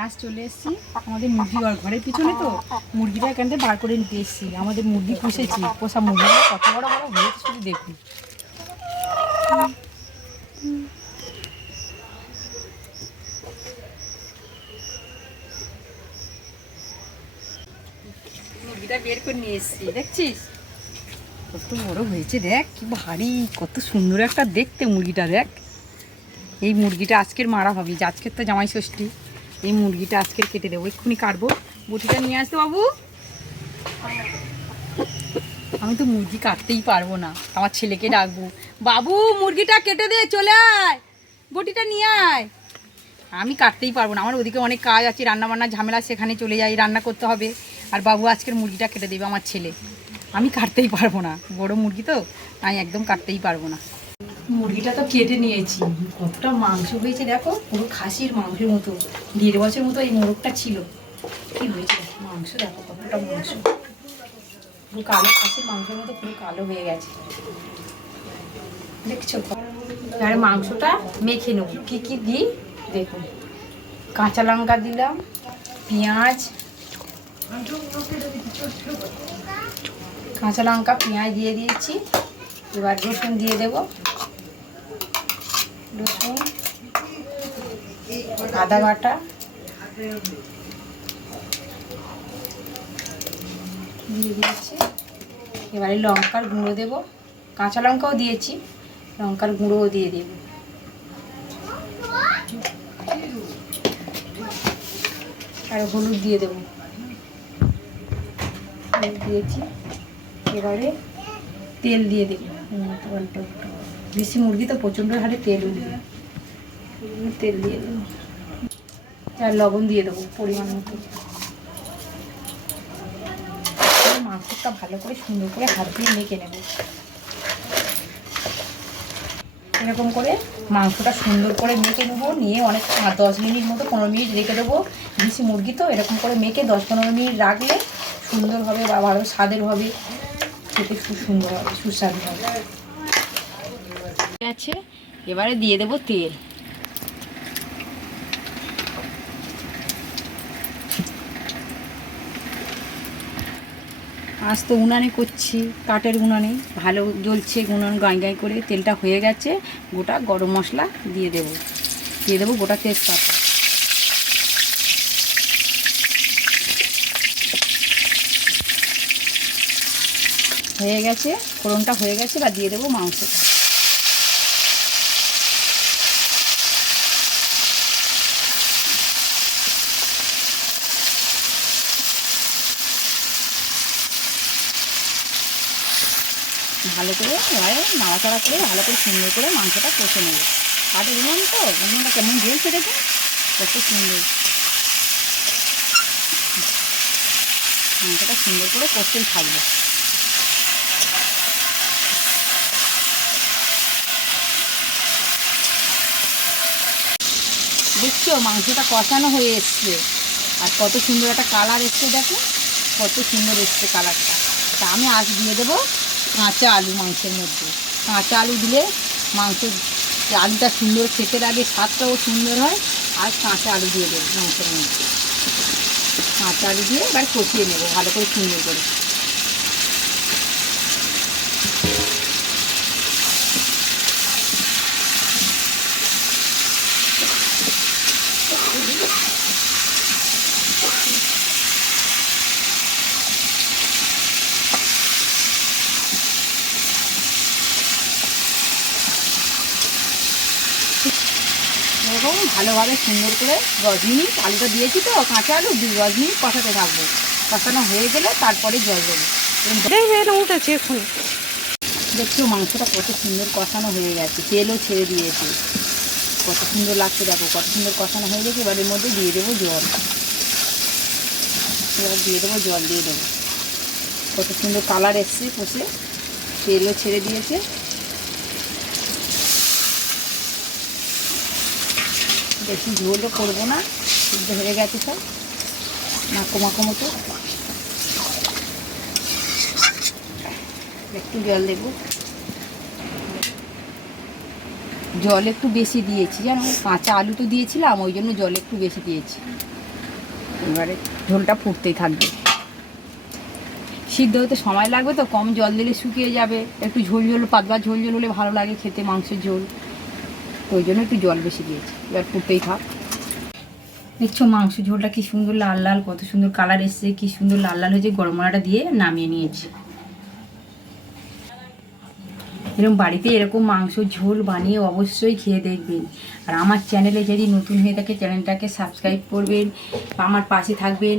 আজ চলে এসেছি আমাদের মুরগি ঘর ঘরের পিছনে তো মুরগিটা এখান থেকে বার করে নিতে এসেছি। আমাদের মুরগি পুষেছি, পোষা মুরগিগুলো কত বড় বড় হয়েছে শুধু দেখুন। মুরগিটা বের করে নিয়ে এসেছি, দেখছিস? কত বড় হয়েছে, দেখ, কি ভারী, কত সুন্দর একটা দেখতে মুরগিটা, দেখ। এই মুরগিটা আজকের মারা হবে যে আজকের তো জামাই ষষ্ঠী। এই মুরগিটা আজকে কেটে দেবো। এক্ষুনি কাটবো। বটিটা নিয়ে আসতে বাবু। আমি তো মুরগি কাটতেই পারব না। আমার ছেলেকে ডাকবো। বাবু, মুরগিটা কেটে দে, চলে আয়। বটিটা নিয়ে আয়। আমি কাটতেই পারব না। আমার ওদিকে অনেক কাজ আছে রান্না বান্না ঝামেলা, সেখানে চলে যাই, রান্না করতে হবে। আর বাবু আজকের মুরগিটা কেটে দেবে আমার ছেলে। আমি কাটতেই পারব না। বড় মুরগি তো আমি একদম কাটতেই পারব না। মুরগিটা তো কেটে নিয়েছি। কতটা মাংস হয়েছে দেখো, পুরো খাসির মাংসের মতো। দেড় বছর মতো এই মোরগটা ছিল। কি হয়েছে? মাংস দেখো, কতটা মাংস। পুরো কালো, খাসির মাংসের মতো পুরো কালো হয়ে গেছে। দেখছ? আর মাংসটা মেখে নেব। কী কী দিই? দেখুন কাঁচা লঙ্কা দিলাম, পেঁয়াজ। কাঁচা লঙ্কা, পেঁয়াজ দিয়ে দিয়েছি। এবার রসুন দিয়ে দেব। রসুন আদা বাটা, দিয়ে দিয়েছি। এবারে লঙ্কার গুঁড়ো দেব। কাঁচা লঙ্কাও দিয়েছি, লঙ্কার গুঁড়োও দিয়ে দেব। আর হলুদ দিয়ে দেবো। হলুদ দিয়েছি। এবারে তেল দিয়ে দেবো। দেশি মুরগি তো প্রচণ্ড হারে তেল উঠবে তেল দিয়ে দেবো। আর লবণ দিয়ে দেবো পরিমাণ মতো। মাংসটা ভালো করে সুন্দর করে হাত দিয়ে মেখে নেব। এরকম করে মাংসটা সুন্দর করে মেখে নেব। নিয়ে অনেক দশ মিনিট মতো, পনেরো মিনিট রেখে দেবো। দেশি মুরগি তো এরকম করে মেখে দশ পনেরো মিনিট রাখলে সুন্দর হবে বা ভালো স্বাদের হবে। খেতে খুব সুন্দর হবে, সুস্বাদু হবে। আছে এবারে দিয়ে দেবো তেল। আজ তো উনানে করছি, কাঠের উনানে। ভালো জ্বলছে উনান গাঁই গাঁই করে, তেলটা হয়ে গেছে, গোটা গরম মশলা দিয়ে দেব। দিয়ে দেবো গোটা তেজপাতা। হয়ে গেছে, ফোড়নটা হয়ে গেছে বা দিয়ে দেবো মাংসটা। ভালো করে এবারে নাড়াচাড়া করে ভালো করে সুন্দর করে মাংসটা কষে নেবে। কাঠের উনুন তো উনুনটা কেমন জ্বলছে দেখুন, কত সুন্দর। মাংসটা সুন্দর করে কষতেই থাকবে। দেখছ মাংসটা কষানো হয়ে এসছে। আর কত সুন্দর একটা কালার এসছে দেখো, কত সুন্দর এসছে কালারটা তা আমি আজ দিয়ে দেবো কাঁচা আলু মাংসের মধ্যে। কাঁচা আলু দিলে মাংস আলুটা সুন্দর খেতে লাগে, স্বাদটাও সুন্দর হয়, আর কাঁচা আলু দিয়ে দেবো মাংসের মধ্যে। কাঁচা আলু দিয়ে এবার কষিয়ে নেব, ভালো করে সুন্দর করে। এরকম ভালোভাবে সুন্দর করে দশ মিনিট আলুটা দিয়েছি তো কাঁচা আলু দু দশ মিনিট কষাতে থাকব। কষানো হয়ে গেলে তারপরে জল দেবো। উঠেছে এখন। দেখছ মাংসটা কত সুন্দর কষানো হয়ে গেছে তেলও ছেড়ে দিয়েছে। কত সুন্দর লাগছে দেখো কত সুন্দর কষানো হয়ে গেছে এবার এর মধ্যে দিয়ে দেবো জল। এবার দিয়ে দেবো জল দিয়ে দেবো। কত সুন্দর কালার এসছে কষে তেলও ছেড়ে দিয়েছে। বেশি ঝোলও করব না, সিদ্ধ হয়ে গেছে সব। মাখো মাখো মতো। একটু জল দেবো। জল একটু বেশি দিয়েছি, জানো? কাঁচা আলু তো দিয়েছিলাম, ওই জন্য জল একটু বেশি দিয়েছি। এবারে ঝোলটা ফুটতেই থাকবে। সিদ্ধ হতে সময় লাগবে তো, কম জল দিলে শুকিয়ে যাবে। একটু ঝোল ঝোল, পাতলা ঝোল ঝোল হলে ভালো লাগে খেতে, মাংসের ঝোল। ওই জন্য একটু জল বেশি দিয়েছি। এবার ফুটতেই থাক। দেখছ মাংস ঝোলটা কি সুন্দর লাল লাল, কত সুন্দর কালার এসছে, কি সুন্দর লাল লাল হয়েছে। গরম মশলাটা দিয়ে নামিয়ে নিয়েছি। এরকম বাড়িতে এরকম মাংস ঝোল বানিয়ে অবশ্যই খেয়ে দেখবেন। আর আমার চ্যানেলে যদি নতুন হয়ে থাকে চ্যানেলটাকে সাবস্ক্রাইব করবেন আমার পাশে থাকবেন।